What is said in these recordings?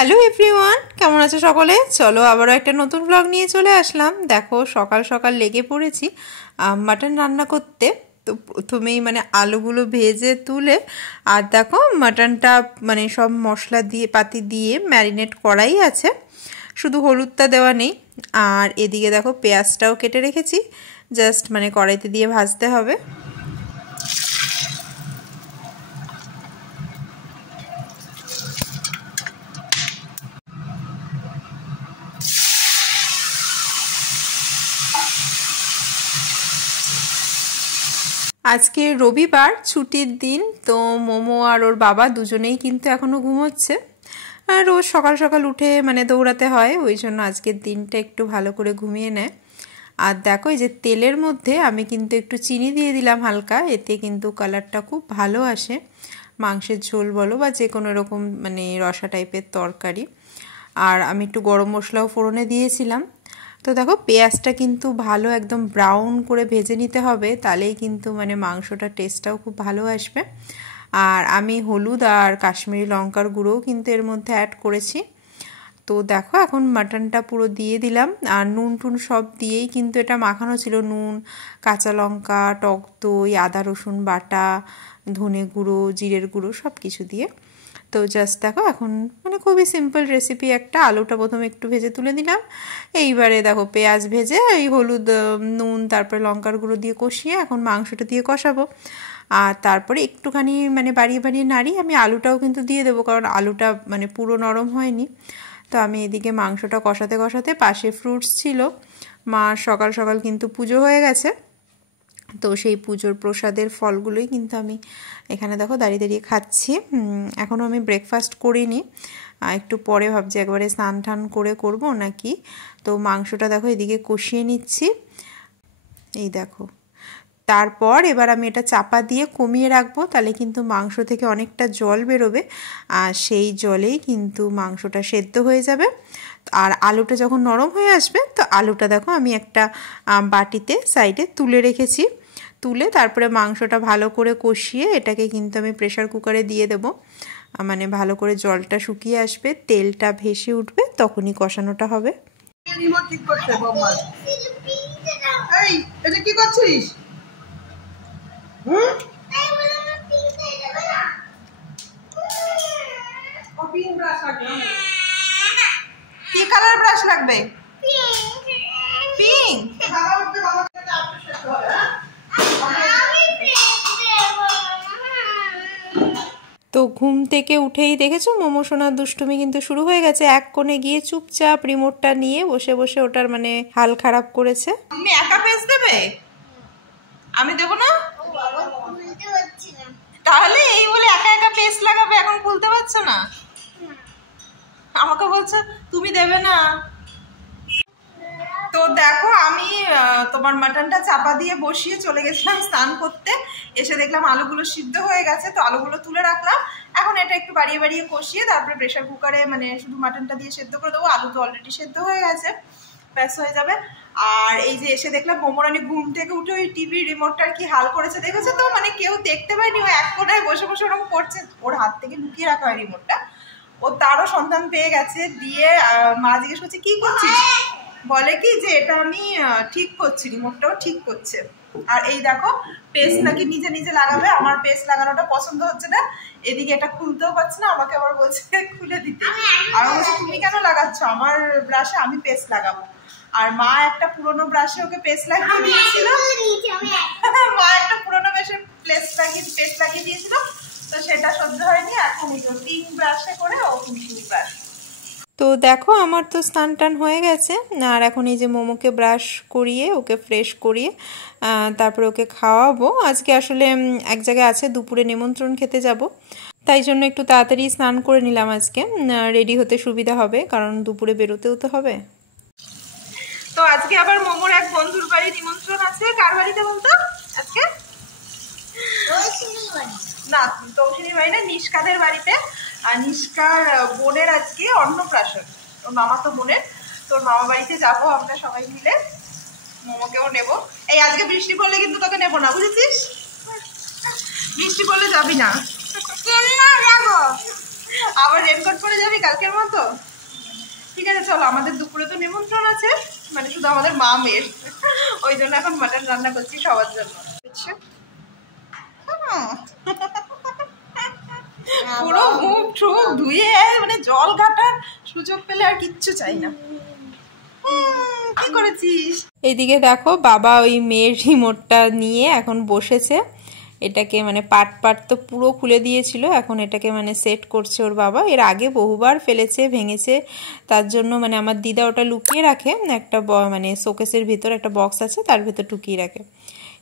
Hello everyone, কেমন আছো সকলে? চলো আবারও একটা নতুন ব্লগ নিয়ে চলে আসলাম। দেখো সকাল সকাল লেগে পড়েছি মাটন রান্না করতে। তো প্রথমেই আলুগুলো ভেজে তুলে আর দেখো মাটনটা সব মশলা দিয়ে পাতি দিয়ে ম্যারিনেট করাই আছে, শুধু হলুদটা দেওয়া নেই। আর এদিকে দেখো পেঁয়াজটাও কেটে রেখেছি, জাস্ট কড়াইতে দিয়ে ভাজতে হবে। আজকে রবিবার, ছুটির দিন। তো মোমো আর ওর বাবা দুজনেই কিন্তু এখনও ঘুমোচ্ছে। আর রোজ সকাল সকাল উঠে দৌড়াতে হয়, ওই জন্য আজকের দিনটা একটু ভালো করে ঘুমিয়ে নেয়। আর দেখো এই যে তেলের মধ্যে আমি কিন্তু একটু চিনি দিয়ে দিলাম হালকা, এতে কিন্তু কালারটা খুব ভালো আসে মাংসের ঝোল বলো বা যে কোনো রকম রসা টাইপের তরকারি। আর আমি একটু গরম মশলাও ফোড়নে দিয়েছিলাম। তো দেখো পেঁয়াজটা কিন্তু ভালো একদম ব্রাউন করে ভেজে নিতে হবে, তাহলেই কিন্তু মাংসটার টেস্টটাও খুব ভালো আসবে। আর আমি হলুদ আর কাশ্মীরি লঙ্কার গুঁড়োও কিন্তু এর মধ্যে অ্যাড করেছি। তো দেখো এখন মাটনটা পুরো দিয়ে দিলাম, আর নুন টুন সব দিয়েই কিন্তু এটা মাখানো ছিল। নুন, কাঁচা লঙ্কা, টক দই, আদা রসুন বাটা, ধনে গুঁড়ো, জিরের গুঁড়ো সব কিছু দিয়ে। তো জাস্ট দেখো এখন খুবই সিম্পল রেসিপি একটা। আলুটা প্রথমে একটু ভেজে তুলে দিলাম, এইবারে দেখো পেঁয়াজ ভেজে এই হলুদ, নুন, তারপরে লঙ্কার গুঁড়ো দিয়ে কষিয়ে এখন মাংসটা দিয়ে কষাবো। আর তারপরে একটুখানি বাড়িয়ে বাড়িয়ে নাড়ি আমি আলুটাও কিন্তু দিয়ে দেবো, কারণ আলুটা পুরো নরম হয়নি। তো আমি এদিকে মাংসটা কষাতে কষাতে পাশে ফ্রুটস ছিল, মার সকাল সকাল কিন্তু পুজো হয়ে গেছে, তো সেই পুজোর প্রসাদের ফলগুলোই কিন্তু আমি এখানে দেখো দাঁড়িয়ে দাঁড়িয়ে খাচ্ছি। এখনও আমি ব্রেকফাস্ট করিনি, একটু পরে ভাবছি একবারে স্নান টান করে করবো নাকি। তো মাংসটা দেখো এদিকে কষিয়ে নিচ্ছি, এই দেখো। তারপর এবার আমি এটা চাপা দিয়ে কমিয়ে রাখবো, তাহলে কিন্তু মাংস থেকে অনেকটা জল বেরোবে, আর সেই জলেই কিন্তু মাংসটা সেদ্ধ হয়ে যাবে। আর আলুটা যখন নরম হয়ে আসবে, তো আলুটা দেখো আমি একটা বাটিতে সাইডে তুলে রেখেছি। তুলে তারপরে মাংসটা ভালো করে কষিয়ে এটাকে কিন্তু আমি প্রেসার কুকারে দিয়ে দেবো। ভালো করে জলটা শুকিয়ে আসবে, তেলটা ভেসে উঠবে, তখনই কষানোটা হবে। কি করছিস? কি কালার ব্রাশ লাগবে? পিঙ্ক। তো ঘুম থেকে উঠেই দেখেছো মোমো সোনার দুষ্টুমি কিন্তু শুরু হয়ে গেছে। এক কোণে গিয়ে চুপচাপ রিমোটটা নিয়ে বসে বসে ওটার হাল খারাপ করেছে। তুমি একা পেজ দেবে? আমি দেবো না? তাহলে এই বলে একা একা পেস্ট লাগাবে, এখন খুলতে পারছো না? আমাকে বলছো তুমি দেবে না। তো দেখো আমি তোমার মাটনটা চাপা দিয়ে বসিয়ে চলে গেছিলাম স্নান করতে, এসে দেখলাম আলুগুলো সিদ্ধ হয়ে গেছে, তো আলুগুলো তুলে রাখলাম। এখন এটা একটু বাড়িয়ে বাড়িয়ে কষিয়ে তারপরে প্রেশার কুকারে শুধু মাটনটা দিয়ে সেদ্ধ করে দেবো। আলু তো অলরেডি সেদ্ধ হয়ে গেছে, ব্যাস হয়ে যাবে। আর এই যে এসে দেখলাম মোমোরানি ঘুম থেকে উঠে ওই টিভি রিমোটটার কি হাল করেছে দেখেছো তো, কেউ দেখতে পায়নি, ও এক কোণায় বসে বসে ওরকম করছে, ওর হাত থেকে লুকিয়ে রাখা হয় রিমোটটা। ও তারও সন্ধান পেয়ে গেছে, দিয়ে মা জিজ্ঞেস করছে কি করছিস, বলে কি যে এটা আমি ঠিক করছি, রিমোটটাও ঠিক করছে। আর এই দেখো পেস্ট নাকি নিজে নিজে লাগাবে, আমার পেস্ট লাগানোটা পছন্দ হচ্ছে না, এদিকে এটা খুলতেও পারছে না, আমাকে আবার বলছে খুলে দিতে। আর বলছে তুমি কেন লাগাচ্ছ, আমার ব্রাশে আমি পেস্ট লাগাবো। আর মা একটা পুরোনো ব্রাশে ওকে পেস্ট লাগিয়ে দিয়েছিল, মা একটা পুরোনো ব্রাশে পেস্ট লাগিয়ে দিয়েছিল, তো সেটা সহ্য হয়নি, এখন পিঙ্ক ব্রাশে করে ও পিঙ্ক ব্রাশ। তো দেখো আমার তো স্নান টান হয়ে গেছে, আর এখন এই যে মোমোকে ব্রাশ করিয়ে ওকে ফ্রেশ করিয়ে তারপরে ওকে খাওয়াবো। আজকে আসলে এক জায়গায় আছে দুপুরে নিমন্ত্রণ খেতে যাব, তাই জন্য একটু তাড়াতাড়ি স্নান করে নিলাম আজকে, রেডি হতে সুবিধা হবে, কারণ দুপুরে বেরোতেও তো হবে। তো আজকে আবার মোমোর এক বন্ধুর বাড়ি নিমন্ত্রণ আছে। কার বাড়িতে বলতো আজকে? না, তৌসিনীর বাড়ি না, নিষ্কাদের বাড়িতে। আর নিষ্কার বোনের আজকে অন্নপ্রাশন, ওর মামা তো বোনের, তোর মামা বাড়িতে যাবো আমরা সবাই মিলে, মোমোকেও নেবো। এই আজকে বৃষ্টি পড়লে কিন্তু তোকে নেবো না, বুঝেছিস? বৃষ্টি পড়লে যাবি না। আবার রেনকোট পরে যাবি কালকের মতো? ঠিক আছে চলো, আমাদের দুপুরে তো নিমন্ত্রণ আছে, মানে শুধু আমাদের মা মেয়ের, ওই জন্য এখন মাটন রান্না করছি সবার জন্য। পুরো মুখ টুক ধুয়ে মানে জল ঘাটার সুযোগ পেলে আর কিচ্ছু চাই না। কি করেছিস? এইদিকে দেখো বাবা ওই মেয়ের রিমোটটা নিয়ে এখন বসেছে, এটাকে মানে পাট পাট তো পুরো খুলে দিয়েছিল, এখন এটাকে মানে সেট করছে ওর বাবা। এর আগে বহুবার ফেলেছে, ভেঙেছে, তার জন্য মানে আমার দিদা ওটা লুকিয়ে রাখে একটা মানে শোকেসের ভিতর একটা বক্স আছে, তার ভিতর লুকিয়ে রাখে।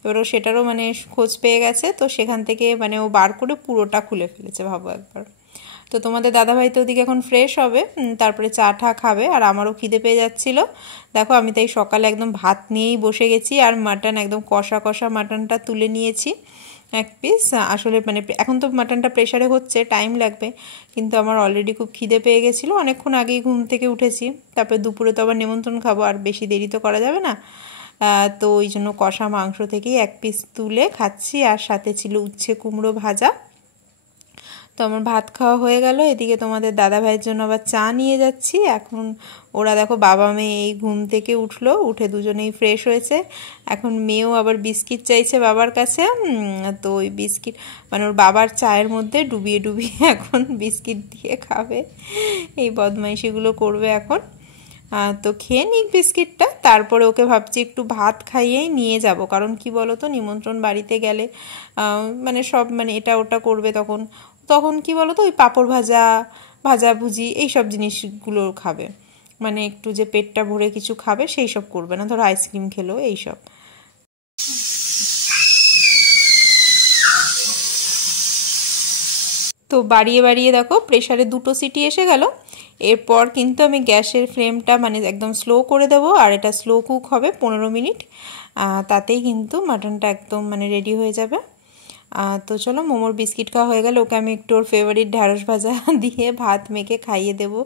এবারও সেটারও মানে খোঁজ পেয়ে গেছে, তো সেখান থেকে মানে ও বার করে পুরোটা খুলে ফেলেছে, ভাবো একবার। তো তোমাদের দাদাভাই তো ওদিকে এখন ফ্রেশ হবে, তারপরে চা টা খাবে, আর আমারও খিদে পেয়ে যাচ্ছিল। দেখো আমি তাই সকালে একদম ভাত নিয়েই বসে গেছি, আর মাটন একদম কষা কষা মাটনটা তুলে নিয়েছি এক পিস। আসলে মানে এখন তো মাটনটা প্রেশারে হচ্ছে, টাইম লাগবে, কিন্তু আমার অলরেডি খুব খিদে পেয়ে গেছিলো, অনেকক্ষণ আগেই ঘুম থেকে উঠেছি। তারপরে দুপুরে তো আবার নিমন্ত্রণ খাবো, আর বেশি দেরি তো করা যাবে না, তো ওই জন্য কষা মাংস থেকেই এক পিস তুলে খাচ্ছি, আর সাথে ছিল উচ্ছে কুমড়ো ভাজা। তো আমার ভাত খাওয়া হয়ে গেল, এদিকে তোমাদের দাদা ভাইয়ের জন্য আবার চা নিয়ে যাচ্ছি। এখন ওরা দেখো বাবা মেয়ে এই ঘুম থেকে উঠলো, উঠে দুজনেই ফ্রেশ হয়েছে। এখন মেয়েও আবার বিস্কিট চাইছে বাবার কাছে, তো ওই বিস্কিট মানে ওর বাবার চায়ের মধ্যে ডুবিয়ে ডুবিয়ে এখন বিস্কিট দিয়ে খাবে, এই বদমাইশিগুলো করবে এখন। তো খেয়ে নিক বিস্কিটটা, তারপরে ওকে ভাবছি একটু ভাত খাইয়েই নিয়ে যাব, কারণ কি বলো তো নিমন্ত্রণ বাড়িতে গেলে মানে সব মানে এটা ওটা করবে, তখন তখন কি বলো তো ওই পাঁপড় ভাজা ভাজাভুজি এইসব জিনিসগুলো খাবে, মানে একটু যে পেটটা ভরে কিছু খাবে সেই সব করবে না, ধরো আইসক্রিম খেলো এইসব। তো বাড়িয়ে বাড়িয়ে দেখো প্রেসারে 2টো সিটি এসে গেল। এরপর কিন্তু আমি গ্যাসের ফ্লেমটা মানে একদম স্লো করে দেবো, আর এটা স্লো কুক হবে 15 মিনিট, তাতেই কিন্তু মাটনটা একদম মানে রেডি হয়ে যাবে। তো চলো মোমোর বিস্কিট খাওয়া হয়ে গেলে ওকে আমি একটু ওর ফেভারিট ঢ্যাঁড়স ভাজা দিয়ে ভাত মেখে খাইয়ে দেবো,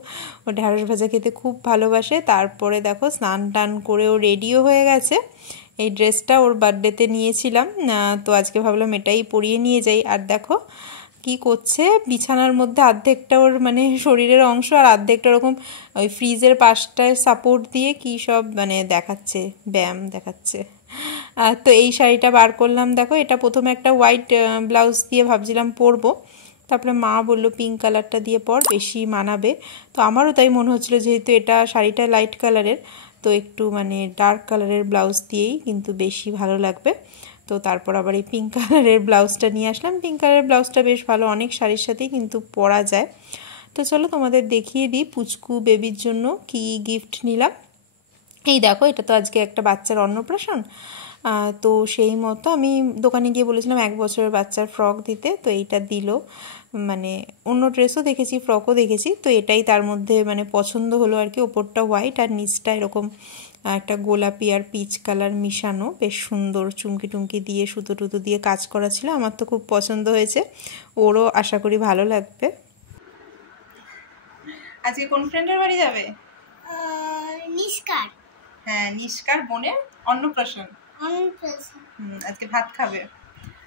ও ঢ্যাঁড়স ভাজা খেতে খুব ভালোবাসে। তারপরে দেখো স্নান টান করে ও রেডিও হয়ে গেছে, এই ড্রেসটা ওর বার্থডেতে নিয়েছিলাম, তো আজকে ভাবলাম এটাই পরিয়ে নিয়ে যাই। আর দেখো কি করছে, বিছানার মধ্যে অর্ধেকটা ওর মানে শরীরের অংশ, আর অর্ধেকটা ওরকম ওই ফ্রিজের পাশটায় সাপোর্ট দিয়ে কি সব মানে দেখাচ্ছে, ব্যায়াম দেখাচ্ছে। তো এই শাড়িটা বার করলাম, দেখো এটা প্রথমে একটা হোয়াইট ব্লাউজ দিয়ে ভাবছিলাম পরবো, তারপরে মা বলল পিঙ্ক কালারটা দিয়ে পর, বেশি মানাবে। তো আমারও তাই মনে হচ্ছিলো যেহেতু এটা শাড়িটা লাইট কালারের, তো একটু মানে ডার্ক কালারের ব্লাউজ দিয়েই কিন্তু বেশি ভালো লাগবে। তো তারপর আবার এই পিঙ্ক কালারের ব্লাউজটা নিয়ে আসলাম, পিঙ্ক কালারের ব্লাউজটা বেশ ভালো, অনেক শাড়ির সাথেই কিন্তু পরা যায়। তো চলো তোমাদের দেখিয়ে দিই পুচকু বেবির জন্য কি গিফট নিলাম। এই দেখো এটা তো আজকে একটা বাচ্চার অন্নপ্রাশন, তো সেই মতো আমি দোকানে গিয়ে বলেছিলাম 1 বছরের বাচ্চার ফ্রক দিতে, তো এইটা দিল, মানে অন্য ড্রেসও দেখেছি ফ্রকও দেখেছি, তো এটাই তার মধ্যে মানে পছন্দ হলো আর কি। ওপরটা হোয়াইট আর নিচটা এরকম একটা গোলাপি আর পিচ কালার মিশানো, বেশ সুন্দর চুমকি টুমকি দিয়ে সুতো টুতো দিয়ে কাজ করা ছিল, আমার তো খুব পছন্দ হয়েছে, ওরও আশা করি ভালো লাগবে। আজকে কোন ফ্রেন্ডের বাড়ি যাবে? নিষ্কার। হ্যাঁ নিষ্কার বোনের অন্নপ্রাশন, আজকে ভাত খাবে।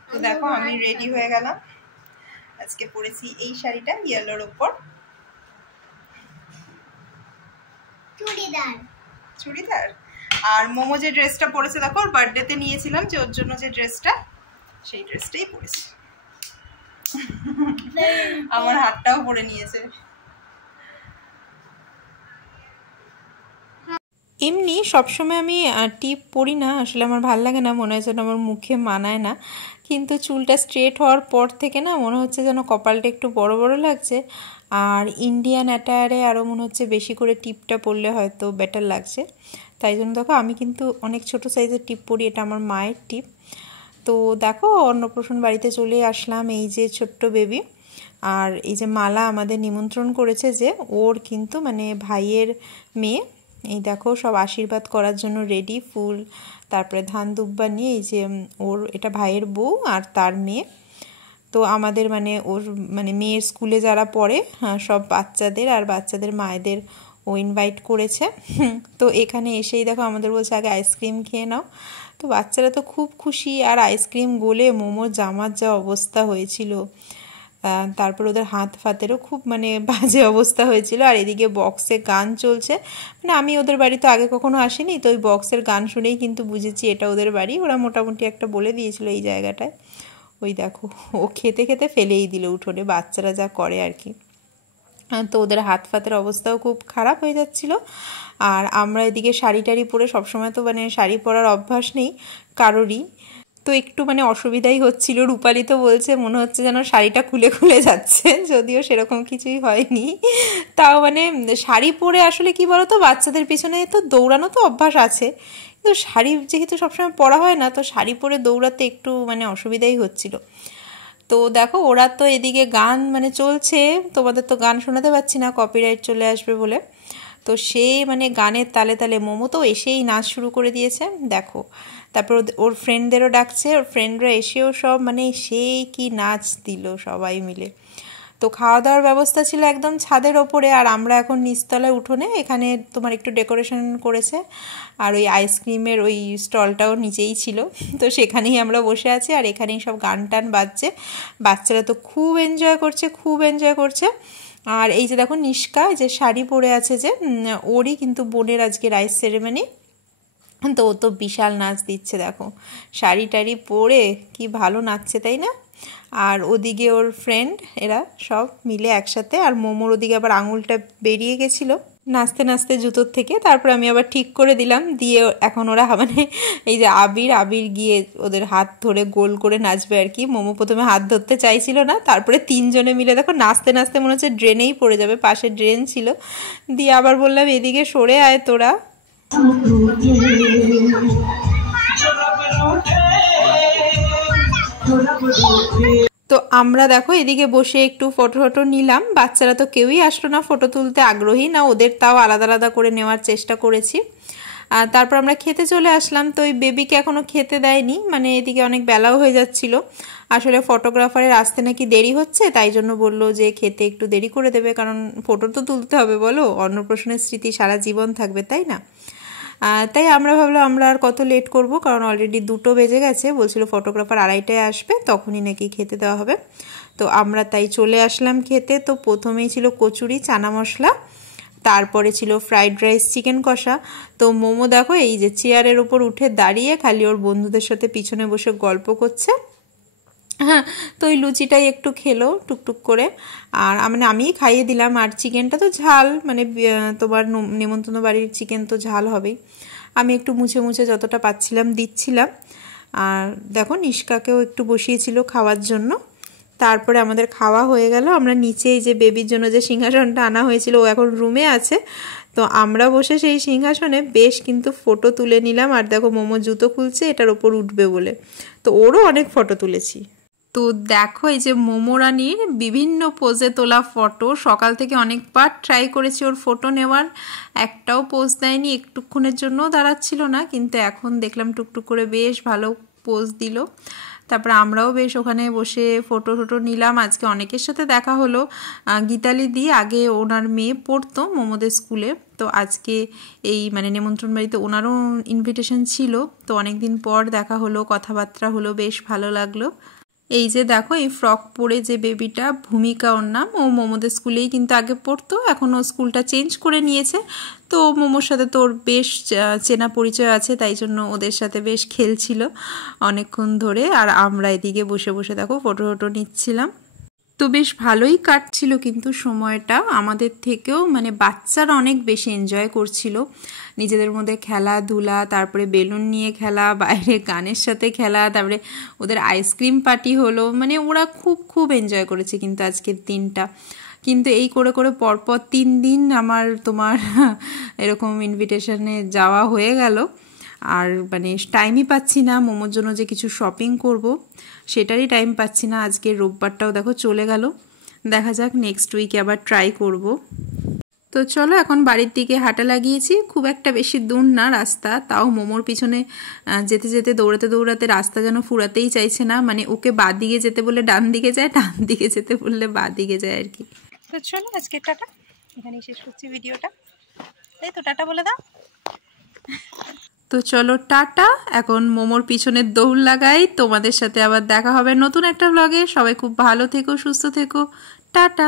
তো দেখো আমি রেডি হয়ে গেলাম, আজকে পরেছি এই শাড়িটা ইয়েলোর উপর, চুড়িদার চুড়িদার। আর মোমো যে ড্রেসটা পরেছে দেখো ওর বার্থডেতে নিয়েছিলাম, যে ওর জন্য যে ড্রেসটা, সেই ড্রেসটাই পরেছি। আমার হাতটাও পরে নিয়েছে। এমনি সবসময় আমি টিপ পরি না, আসলে আমার ভালো লাগে না, মনে হয় যেন আমার মুখে মানায় না, কিন্তু চুলটা স্ট্রেট হওয়ার পর থেকে না মনে হচ্ছে যেন কপালটা একটু বড় বড় লাগছে, আর ইন্ডিয়ান অ্যাটায়ারে আরও মনে হচ্ছে বেশি করে টিপটা পরলে হয়তো বেটার লাগছে, তাই জন্য দেখো আমি কিন্তু অনেক ছোট সাইজের টিপ পরি, এটা আমার মায়ের টিপ। তো দেখো অন্নপ্রাশন বাড়িতে চলে আসলাম, এই যে ছোট্ট বেবি, আর এই যে মালা আমাদের নিমন্ত্রণ করেছে যে ওর কিন্তু মানে ভাইয়ের মেয়ে, এই দেখো সব আশীর্বাদ করার জন্য রেডি, ফুল তারপরে ধান দুব্বা নিয়ে, এই যে ওর এটা ভাইয়ের বউ আর তার মেয়ে। তো আমাদের মানে ওর মানে মেয়ের স্কুলে যারা পড়ে সব বাচ্চাদের আর বাচ্চাদের মায়েদের ও ইনভাইট করেছে। তো এখানে এসেই দেখো আমাদের বলছে আগে আইসক্রিম খেয়ে নাও, তো বাচ্চারা তো খুব খুশি, আর আইসক্রিম গলে মোমোর জামার যা অবস্থা হয়েছিল, তারপর ওদের হাত ফাতেরও খুব মানে বাজে অবস্থা হয়েছিল। আর এদিকে বক্সে গান চলছে, মানে আমি ওদের বাড়ি তো আগে কখনো আসিনি, তো ওই বক্সের গান শুনেই কিন্তু বুঝেছি এটা ওদের বাড়ি। ওরা মোটামুটি একটা বলে দিয়েছিল এই জায়গাটায়। ওই দেখো ও খেতে খেতে ফেলেই দিল উঠোনে, বাচ্চারা যা করে আর কি। তো ওদের হাত ফাতের অবস্থাও খুব খারাপ হয়ে যাচ্ছিল। আর আমরা এদিকে শাড়ি টাড়ি পরে, সবসময় তো মানে শাড়ি পরার অভ্যাস নেই কারোরই, তো একটু মানে অসুবিধাই হচ্ছিল। রূপালি তো বলছে মনে হচ্ছে যেন শাড়িটা খুলে খুলে যাচ্ছে, যদিও সেরকম কিছুই হয়নি। তাও মানে শাড়ি পরে আসলে কি বলতো, বাচ্চাদের পিছনে তো দৌড়ানো তো অভ্যাস আছে, কিন্তু শাড়ি যেহেতু সবসময় পরা হয় না, তো শাড়ি পরে দৌড়াতে একটু মানে অসুবিধাই হচ্ছিল। তো দেখো ওরা তো এদিকে গান মানে চলছে, তোমাদের তো গান শোনাতে পারছি না, কপিরাইট চলে আসবে বলে। তো সেই মানে গানের তালে তালে মোমো তো এসেই নাচ শুরু করে দিয়েছে দেখো। তারপর ওর ফ্রেন্ডদেরও ডাকছে, ওর ফ্রেন্ডরা এসেও সব মানে সেই কি নাচ দিল সবাই মিলে। তো খাওয়া দাওয়ার ব্যবস্থা ছিল একদম ছাদের ওপরে, আর আমরা এখন নিচতলায় উঠোনে, এখানে তোমার একটু ডেকোরেশন করেছে, আর ওই আইসক্রিমের ওই স্টলটাও নিচেই ছিল, তো সেখানেই আমরা বসে আছি। আর এখানেই সব গান টান বাজছে, বাচ্চারা তো খুব এনজয় করছে, খুব এনজয় করছে। আর এই যে দেখো নিষ্কা যে শাড়ি পরে আছে, যে ওরই কিন্তু বোনের আজকে রাইস সেরেমনি, তো ও তো বিশাল নাচ দিচ্ছে দেখো, শাড়ি টাড়ি পরে কি ভালো নাচছে তাই না। আর ওদিকে ওর ফ্রেন্ড এরা সব মিলে একসাথে, আর মোমোর ওদিকে আবার আঙুলটা বেরিয়ে গেছিলো নাচতে নাচতে জুতোর থেকে, তারপর আমি আবার ঠিক করে দিলাম, দিয়ে এখন ওরা মানে এই যে আবির গিয়ে ওদের হাত ধরে গোল করে নাচবে আর কি। মোমো প্রথমে হাত ধরতে চাইছিল না, তারপরে তিনজনে মিলে দেখো নাচতে নাচতে মনে হচ্ছে ড্রেনেই পড়ে যাবে, পাশে ড্রেন ছিল, দিয়ে আবার বললাম এদিকে সরে আয় তোরা। তো আমরা দেখো এদিকে বসে একটু ফটো নিলাম, বাচ্চারা তো কেউই আসলো না ফটো তুলতে আগ্রহী না, ওদের তাও আলাদা আলাদা করে নেওয়ার চেষ্টা করেছি। আর তারপর আমরা খেতে চলে আসলাম। তো ওই বেবিকে এখনও খেতে দেয়নি, মানে এদিকে অনেক বেলাও হয়ে যাচ্ছিল, আসলে ফটোগ্রাফারের আসতে নাকি দেরি হচ্ছে, তাই জন্য বললো যে খেতে একটু দেরি করে দেবে, কারণ ফটো তো তুলতে হবে বলো, অন্নপ্রাশনের স্মৃতি সারা জীবন থাকবে তাই না। তাই আমরা ভাবলাম আমরা আর কত লেট করব, কারণ অলরেডি 2টো বেজে গেছে, বলছিল ফটোগ্রাফার 2:30টায় আসবে, তখনই নাকি খেতে দেওয়া হবে। তো আমরা তাই চলে আসলাম খেতে। তো প্রথমেই ছিল কচুরি চানা মশলা, তারপরে ছিল ফ্রাইড রাইস চিকেন কষা। তো মোমো দেখো এই যে চেয়ারের ওপর উঠে দাঁড়িয়ে খালি ওর বন্ধুদের সাথে পিছনে বসে গল্প করছে। হ্যাঁ, তো ওই লুচিটাই একটু খেলো টুকটুক করে, আর মানে আমিই খাইয়ে দিলাম। আর চিকেনটা তো ঝাল, মানে তোমার নেমন্তন্ন বাড়ির চিকেন তো ঝাল হবেই, আমি একটু মুছে মুছে যতটা পাচ্ছিলাম দিচ্ছিলাম। আর দেখো নিষ্কাকেও একটু বসিয়েছিল খাওয়ার জন্য। তারপরে আমাদের খাওয়া হয়ে গেল, আমরা নিচে এই যে বেবির জন্য যে সিংহাসনটা আনা হয়েছিল ও এখন রুমে আছে, তো আমরা বসে সেই সিংহাসনে বেশ কিন্তু ফটো তুলে নিলাম। আর দেখো মোমো জুতো খুলছে এটার ওপর উঠবে বলে, তো ওরও অনেক ফটো তুলেছি। তো দেখো এই যে মোমো রানীর বিভিন্ন পোজে তোলা ফটো, সকাল থেকে অনেকবার ট্রাই করেছি ওর ফটো নেওয়ার, একটাও পোজ দেয়নি, একটুক্ষণের জন্যও দাঁড়াচ্ছিল না, কিন্তু এখন দেখলাম টুকটুক করে বেশ ভালো পোজ দিল। তারপর আমরাও বেশ ওখানে বসে ফটো নিলাম। আজকে অনেকের সাথে দেখা হলো, গীতালি দি আগে ওনার মেয়ে পড়তো মোমোদের স্কুলে, তো আজকে এই মানে নেমন্ত্রণ বাড়িতে ওনারও ইনভিটেশন ছিল, তো অনেকদিন পর দেখা হলো, কথাবার্তা হলো, বেশ ভালো লাগলো। এই যে দেখো এই ফ্রক পরে যে বেবিটা, ভূমিকা ওর নাম, ও মোমোদের স্কুলেই কিন্তু আগে পড়তো, এখন ও স্কুলটা চেঞ্জ করে নিয়েছে, তো মোমোর সাথে তো ওর বেশ চেনা পরিচয় আছে, তাই জন্য ওদের সাথে বেশ খেলছিল অনেকক্ষণ ধরে। আর আমরা এদিকে বসে বসে দেখো ফটো নিচ্ছিলাম, তো বেশ ভালোই কাটছিল কিন্তু সময়টা আমাদের থেকেও, মানে বাচ্চারা অনেক বেশি এনজয় করছিল নিজেদের মধ্যে খেলাধুলা, তারপরে বেলুন নিয়ে খেলা, বাইরে গানের সাথে খেলা, তারপরে ওদের আইসক্রিম পার্টি হলো, মানে ওরা খুব এনজয় করেছে কিন্তু আজকের দিনটা। কিন্তু এই করে করে পরপর 3 দিন আমার তোমার এরকম ইনভিটেশনে যাওয়া হয়ে গেল, আর মানে টাইমই পাচ্ছি না মোমোর জন্য যে কিছু শপিং করব, সেটারই টাইম পাচ্ছি না। আজকে রোববারটাও দেখো চলে গেল, দেখা যাক নেক্সট উইকে আবার ট্রাই করব। তো চলো এখন বাড়ির দিকে হাঁটা লাগিয়েছি, খুব একটা বেশি দূর না রাস্তা, তাও মোমোর পিছনে যেতে যেতে দৌড়াতে রাস্তা যেন ফুরাতেই চাইছে না, মানে ওকে বাঁ দিকে যেতে বললে ডান দিকে যায়, ডান দিকে যেতে বললে বাঁ দিকে যায় আর কি। তো চলো আজকে টাটা, এখানেই শেষ করছি ভিডিওটা, তাই তো টাটা বলে দাও। তো চলো টাটা, এখন মোমোর পিছনে দৌড় লাগাই। তোমাদের সাথে আবার দেখা হবে নতুন একটা ব্লগে। সবাই খুব ভালো থেকো, সুস্থ থেকো, টাটা।